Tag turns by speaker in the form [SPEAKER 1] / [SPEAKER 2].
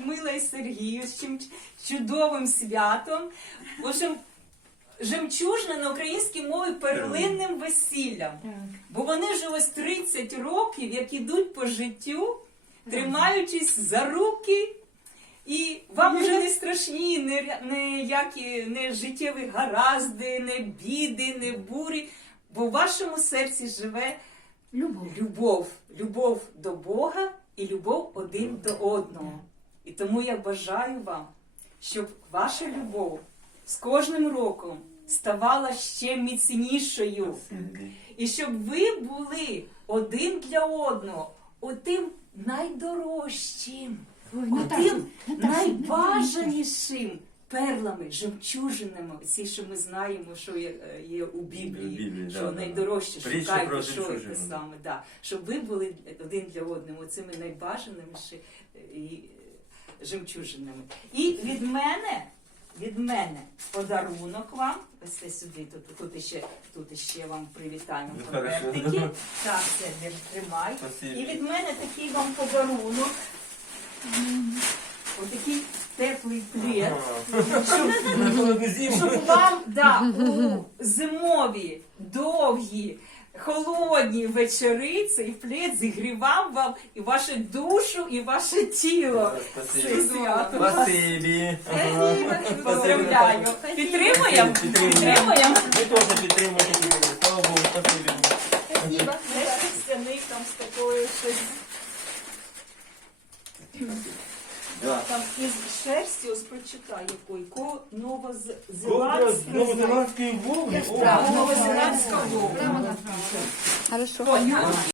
[SPEAKER 1] Людмила і Сергію з чим чудовим святом. В общем, жемчужне на українській мові перлинним весіллям. Бо вони вже ось 30 років, як ідуть по життю, тримаючись за руки. І вам вже не страшні не, ніякі не життєві гаразди, не біди, не бурі, бо в вашому серці живе
[SPEAKER 2] Любов.
[SPEAKER 1] любов, любов до Бога і любов один до одного. І тому я бажаю вам, щоб ваша любов з кожним роком ставала ще міцнішою. І щоб ви були один для одного, отим найдорожчим, отим найбажанішим перлами, жемчужинами, ці, що ми знаємо, що є, е, є у Біблії,
[SPEAKER 3] Біблії,
[SPEAKER 1] що
[SPEAKER 3] да, да, да.
[SPEAKER 1] шукайте, що це саме, да. щоб ви були один для одного цими найбажаними і е, жемчужинами. І від мене, від мене подарунок вам. Ось це сюди, тут, тут іще, тут іще вам привітаємо
[SPEAKER 3] Ну,
[SPEAKER 1] конвертики. Так, це держ, тримай. І від мене такий вам подарунок. Отакий теплий плед. Щоб, щоб вам да, у зимові, довгі, холодні вечори цей плед зігрівав вам і вашу душу, і ваше тіло.
[SPEAKER 3] Спасибі.
[SPEAKER 1] Поздравляю. Підтримуємо? Підтримуємо.
[SPEAKER 3] Ми теж підтримуємо. Слава Богу, спасибі.
[SPEAKER 2] Спасибо.
[SPEAKER 1] Стяни там з такою щось.
[SPEAKER 3] Да.
[SPEAKER 1] Там із шерсті, ось прочитай якої, ко
[SPEAKER 3] новозеландської вовни. О,
[SPEAKER 1] новозеландська вовна.
[SPEAKER 4] Хорошо.